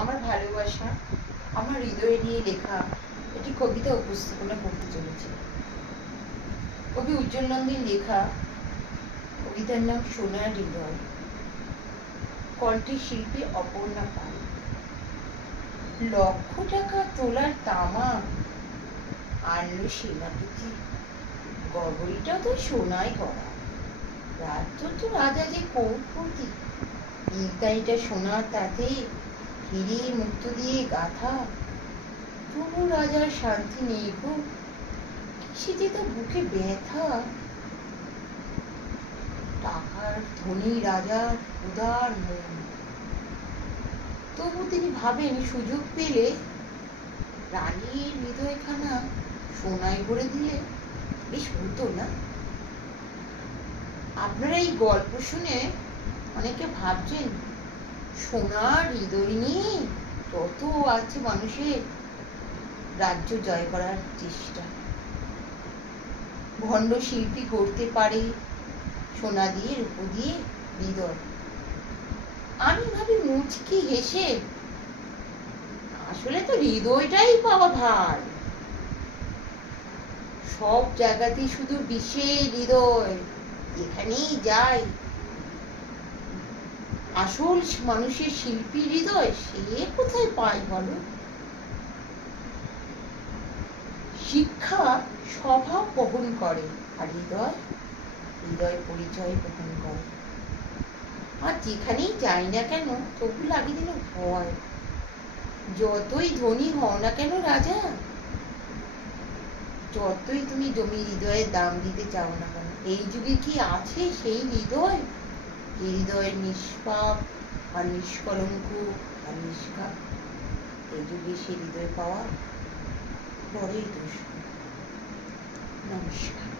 আমার ভালোবাসা, আমার হৃদয় নিয়ে লেখা একটি কবিতা উপস্থাপনা করতে চলেছে। কবি উজ্জ্বল নন্দীর লেখা কবিতার নাম সোনার হৃদয়। কণ্ঠী শিল্পী অপর্ণা পাল। লক্ষ টাকা তোলার তামাক আনলো সেনাপতি, গগরিটা তো সোনায় করা। রাজ্য তো রাজা যে কৌপতি, ইলতাইটা সোনার তাতে হিরে মুক্ত দিয়ে গাথা। তবু রাজার শান্তি নেই গো, কিসে যে তার বুকে ব্যথা। টাকার ধনী রাজার উদার মন, তবু তিনি ভাবেন সুযোগ পেলে রানীর হৃদয়খানা সোনায় ভরে দিলে বেশ হতো না। আপনারা এই গল্প শুনে অনেকে ভাবছেন সোনার হৃদয় নিয়ে কত আছে মানুষের রাজ্য জয় করার চেষ্টা। ভণ্ড শিল্পী করতে পারে সোনা দিয়ে রূপো দিয়ে হৃদয়। আমি ভাবি মুচকি হেসে, আসলে তো হৃদয়টাই পাওয়া ভার। সব জায়গাতেই শুধু বিষের হৃদয়, এখানেই যাই। আসল মানুষের শিল্পী হৃদয় সে কোথায় পায় বলো? শিক্ষা স্বভাব বহন করে, আর হৃদয় হৃদয় পরিচয় বহন করে। আর যেখানেই যাই না কেন তবু লাগে যেন ভয়। যতই ধনী হও না কেন রাজা, যতই তুমি জমি হৃদয়ের দাম দিতে চাও না কেন, এই যুগে কি আছে সেই হৃদয়? এই হৃদয়ের নিষ্পাপ আর নিষ্কলঙ্ক আর নিষ্কাম। এই যুগে সে হৃদয় পাওয়া বড়ই দুষ্কর। নমস্কার।